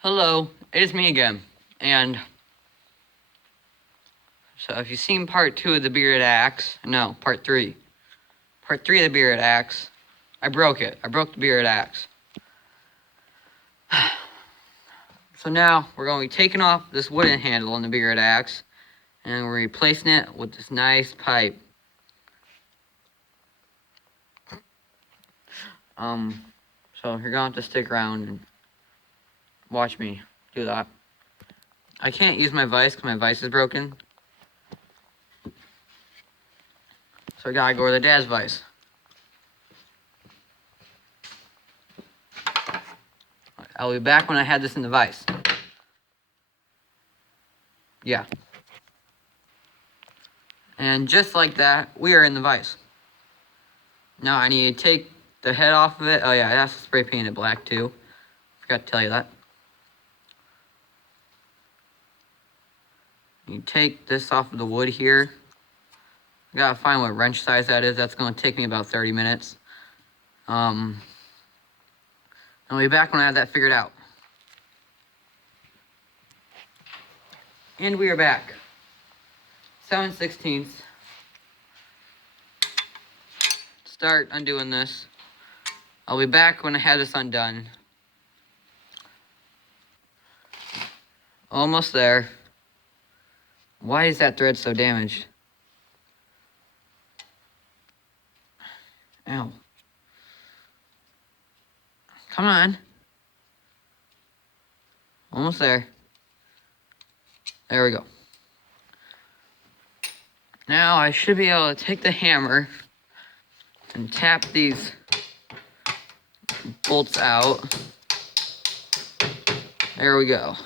Hello, it is me again. And so if you've seen part 2 of the bearded axe, no, part 3. Part 3 of the bearded axe, I broke it. I broke the bearded axe. So now we're going to be taking off this wooden handle on the bearded axe and we're replacing it with this nice pipe. So you're going to have to stick around and watch me do that. I can't use my vise because my vise is broken. So I gotta go with the dad's vise. I'll be back when I had this in the vise. Yeah. And just like that, we are in the vise. Now I need to take the head off of it. Oh yeah, it has to spray paint it black too. Forgot to tell you that. You take this off of the wood here. I gotta find what wrench size that is. That's gonna take me about 30 minutes. I'll be back when I have that figured out. And we are back. 7/16. Start undoing this. I'll be back when I have this undone. Almost there. Why is that thread so damaged? Ow. Come on. Almost there. There we go. Now I should be able to take the hammer and tap these bolts out. There we go.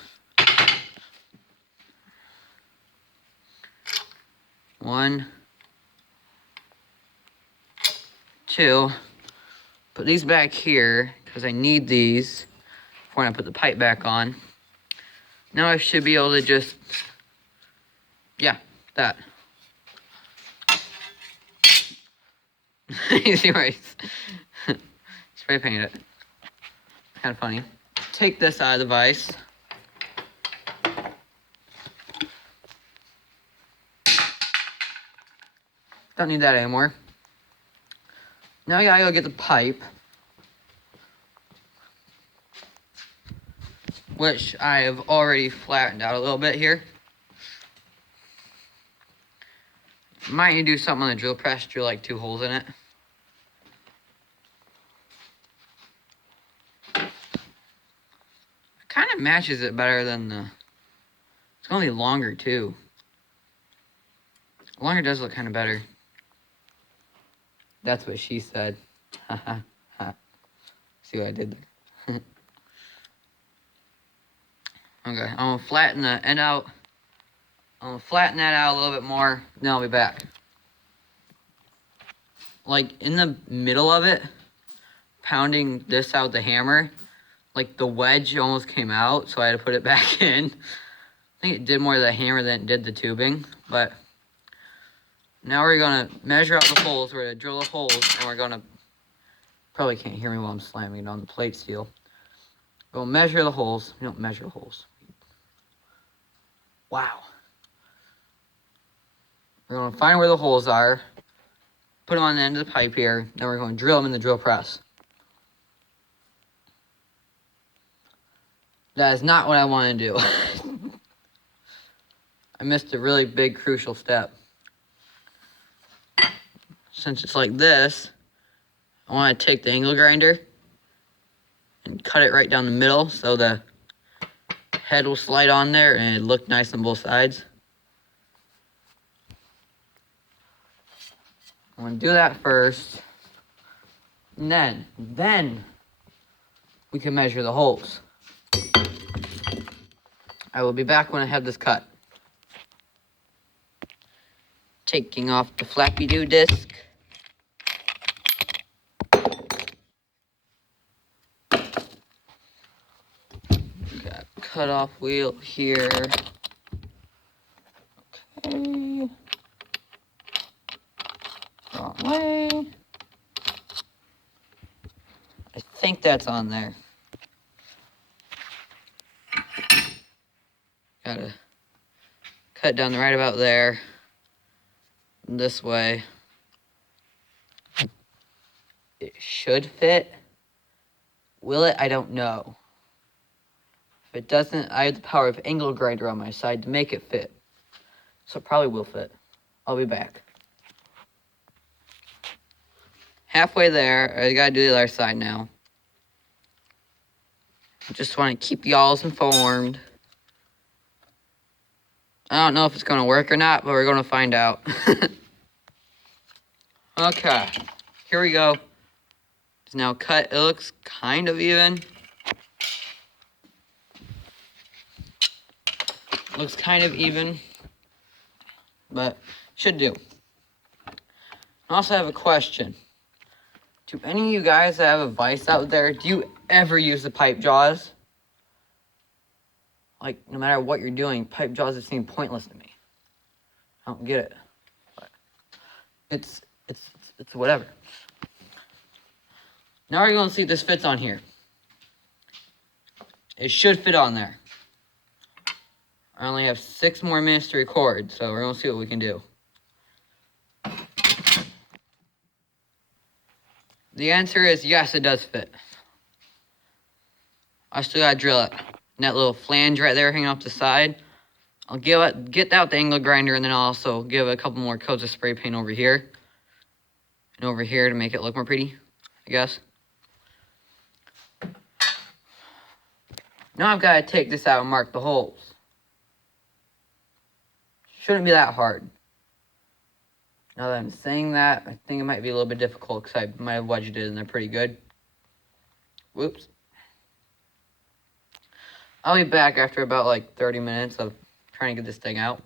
1, 2. Put these back here because I need these before I put the pipe back on. Now I should be able to just, yeah, that. You see where I spray paint it. Kind of funny. Take this out of the vise. Don't need that anymore. Now I gotta go get the pipe, which I have already flattened out a little bit here. Might need to do something on the drill press, drill like 2 holes in it. Kind of matches it better than the, it's gonna be longer too. Longer does look kind of better. That's what she said. See what I did there? Okay, I'm gonna flatten the end out. I'm gonna flatten that out a little bit more, then I'll be back. Like in the middle of it, pounding this out with the hammer, like the wedge almost came out, so I had to put it back in. I think it did more of the hammer than it did the tubing, but now we're gonna measure out the holes. We're gonna drill the holes, and we're gonna, probably can't hear me while I'm slamming it on the plate steel. We'll measure the holes. We don't measure holes. Wow. We're gonna find where the holes are, put them on the end of the pipe here, then we're gonna drill them in the drill press. That is not what I want to do. I missed a really big, crucial step. Since it's like this, I want to take the angle grinder and cut it right down the middle so the head will slide on there and it look nice on both sides. I'm going to do that first. And then we can measure the holes. I will be back when I have this cut. Taking off the flappy-doo disc. Got cut-off wheel here. Okay. Wrong way. I think that's on there. gotta cut down right about there. This way. It should fit. Will it? I don't know. If it doesn't, I have the power of angle grinder on my side to make it fit. So it probably will fit. I'll be back. Halfway there, I gotta do the other side now. I just want to keep y'all informed. I don't know if it's gonna work or not, but we're gonna find out. Okay, here we go. It's now cut. It looks kind of even. Looks kind of even, but should do. I also have a question. Do any of you guys that have a vise out there, do you ever use the pipe jaws? Like, no matter what you're doing, pipe jaws just seem pointless to me. I don't get it. But it's whatever. Now we're going to see if this fits on here. It should fit on there. I only have 6 more minutes to record, so we're going to see what we can do. The answer is yes, it does fit. I still got to drill it. And that little flange right there hanging off the side, I'll get out the angle grinder, and then I'll also give it a couple more coats of spray paint over here. And over here to make it look more pretty, I guess. Now I've got to take this out and mark the holes. Shouldn't be that hard. Now that I'm saying that, I think it might be a little bit difficult because I might have wedged it in there pretty good. Whoops. I'll be back after about like 30 minutes of trying to get this thing out.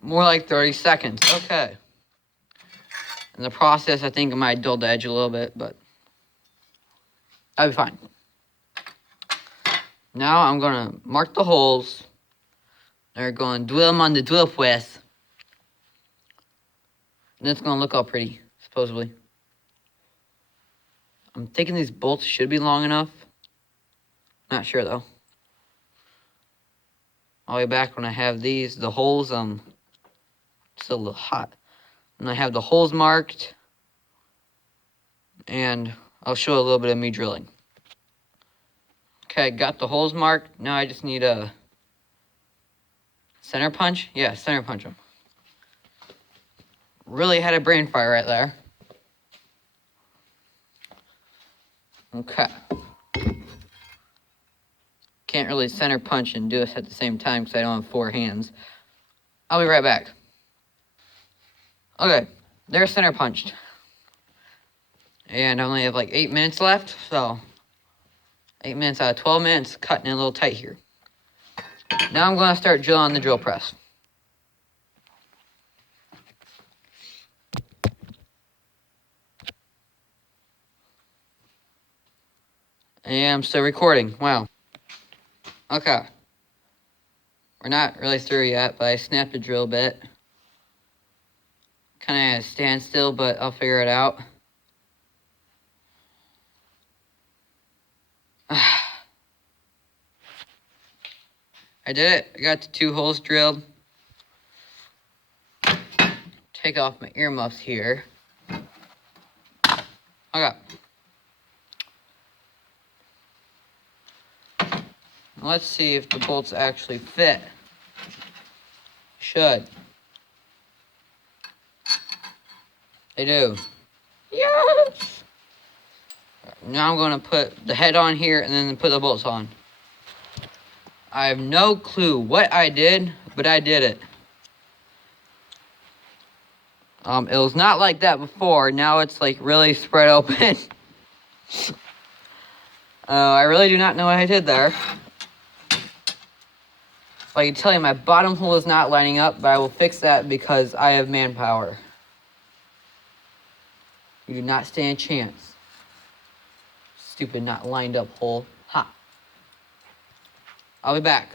More like 30 seconds. Okay. In the process, I think I might dull the edge a little bit, but I'll be fine. Now I'm going to mark the holes. They're going to drill them on the drill press. And it's going to look all pretty, supposedly. I'm thinking these bolts should be long enough. Not sure, though. I'll be back when I have the holes, it's a little hot. And I have the holes marked. And I'll show a little bit of me drilling. Okay, got the holes marked. Now I just need a center punch. Yeah, center punch them. Really had a brain fire right there. Okay. Can't really center punch and do this at the same time because I don't have 4 hands. I'll be right back. Okay, they're center punched. And I only have like 8 minutes left, so 8 minutes out of 12 minutes, cutting it a little tight here. Now I'm going to start drilling on the drill press. And I'm still recording. Wow. Okay. We're not really through yet, but I snapped the drill bit. Kind of at a standstill, but I'll figure it out. I did it. I got the 2 holes drilled. Take off my earmuffs here. Okay. Let's see if the bolts actually fit. Should. They do. Yes! Now I'm going to put the head on here and then put the bolts on. I have no clue what I did, but I did it. It was not like that before. Now it's like really spread open. I really do not know what I did there. I can tell you my bottom hole is not lining up, but I will fix that because I have manpower. You do not stand a chance. Stupid not lined up hole. Ha. I'll be back.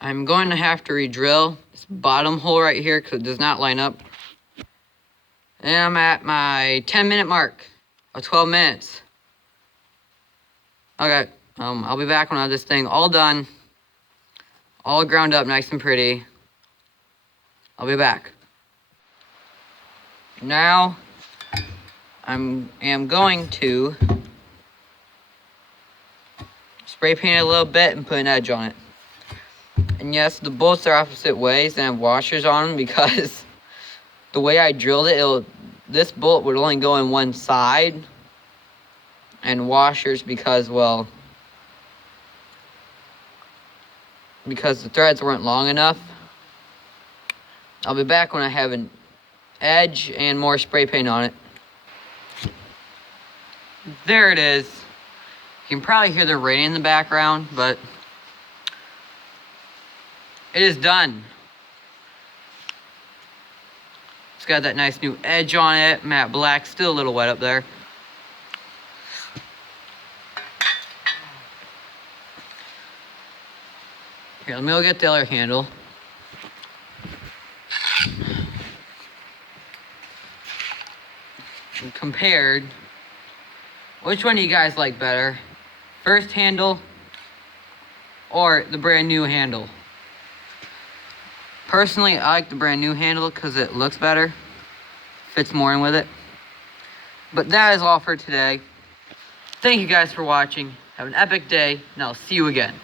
I'm going to have to re-drill this bottom hole right here because it does not line up. And I'm at my 10-minute mark of 12 minutes. Okay, I'll be back when I have this thing all done, all ground up nice and pretty. I'll be back. Now, I am going to spray paint it a little bit and put an edge on it. And yes, the bolts are opposite ways and have washers on them because the way I drilled it, this bolt would only go in one side, and washers because, well, because the threads weren't long enough. I'll be back when I have an edge and more spray paint on it. There it is. You can probably hear the rain in the background, but it is done. It's got that nice new edge on it, matte black, still a little wet up there. Here, let me go get the other handle. And compared, which one do you guys like better? First handle or the brand new handle? Personally, I like the brand new handle because it looks better, fits more in with it. But that is all for today. Thank you guys for watching. Have an epic day, and I'll see you again.